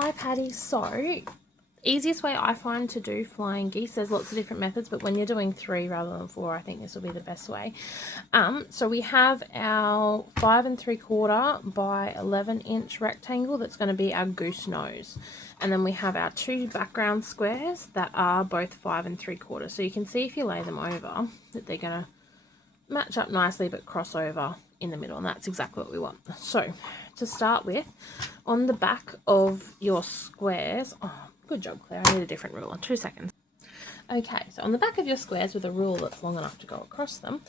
Hi Patty. So, easiest way I find to do flying geese, there's lots of different methods, but when you're doing 3 rather than 4, I think this will be the best way. So we have our 5 3/4 by 11 inch rectangle that's going to be our goose nose, and then we have our 2 background squares that are both 5 3/4. So you can see if you lay them over that they're going to match up nicely but cross over in the middle, and that's exactly what we want. So to start with, on the back of your squares, oh good job Claire, I need a different ruler, 2 seconds. Okay, so on the back of your squares with a rule that's long enough to go across them,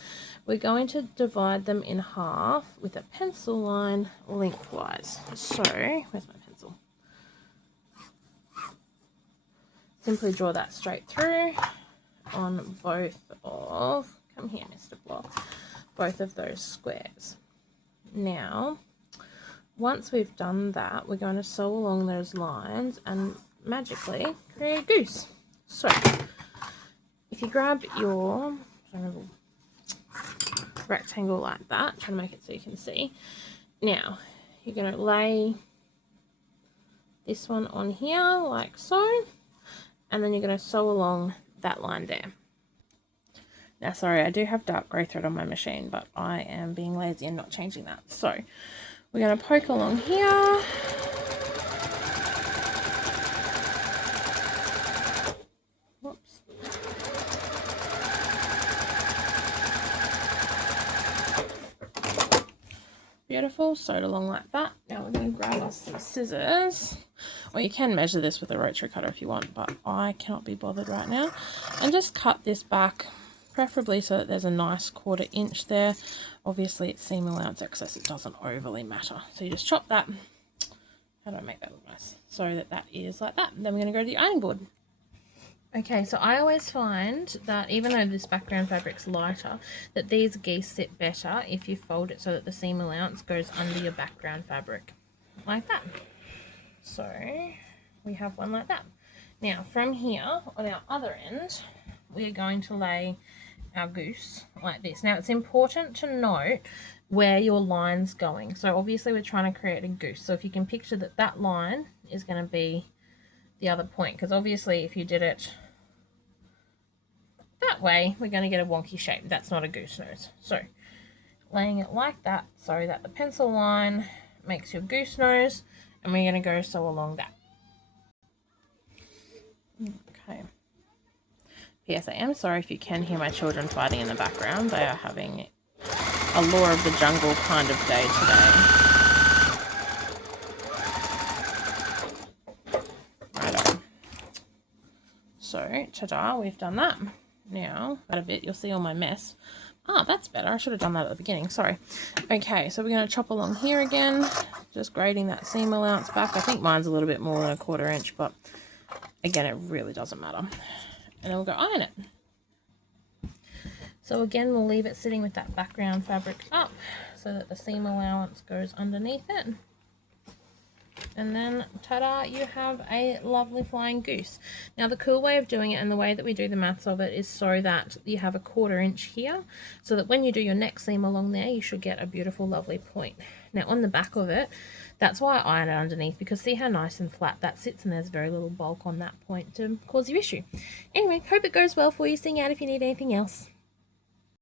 we're going to divide them in half with a pencil line lengthwise. So where's my pencil? Simply draw that straight through on both of, come here Mr. Block, both of those squares. Now once we've done that, we're going to sew along those lines and magically create a goose. So if you grab your rectangle like that, try to make it so you can see. Now you're going to lay this one on here like so, and then you're going to sew along that line there. Now sorry, I do have dark grey thread on my machine, but I am being lazy and not changing that. So we're going to poke along here. Whoops. Beautiful, sewed along like that. Now we're going to grab us some scissors, or you can measure this with a rotary cutter if you want, but I cannot be bothered right now, and just cut this back, preferably so that there's a nice 1/4 inch there. Obviously it's seam allowance excess, it doesn't overly matter, so you just chop that. How do I make that look nice? So that is like that. And then we're going to go to the ironing board. Okay, so I always find that even though this background fabric's lighter, that these geese sit better if you fold it so that the seam allowance goes under your background fabric, like that. So we have one like that. Now from here, on our other end, we are going to lay our goose like this. Now it's important to note where your line's going. So obviously we're trying to create a goose. So if you can picture that that line is going to be the other point, because obviously if you did it that way, we're going to get a wonky shape. That's not a goose nose. So laying it like that so that the pencil line makes your goose nose, and we're going to go sew along that. Okay. P.S. I am sorry if you can hear my children fighting in the background. They are having a law of the jungle kind of day today. Righto. So, ta-da, we've done that. Now, a bit, you'll see all my mess. Ah, that's better. I should have done that at the beginning. Sorry. Okay, so we're going to chop along here again. Just grading that seam allowance back. I think mine's a little bit more than a 1/4 inch, but again, it really doesn't matter. And then we'll go iron it. So again, we'll leave it sitting with that background fabric up so that the seam allowance goes underneath it. And then, ta-da, you have a lovely flying goose. Now the cool way of doing it, and the way that we do the maths of it, is so that you have a 1/4 inch here, so that when you do your next seam along there, you should get a beautiful, lovely point. Now on the back of it, that's why I iron it underneath, because see how nice and flat that sits, and there's very little bulk on that point to cause you issue. Anyway, hope it goes well for you. Sing out if you need anything else.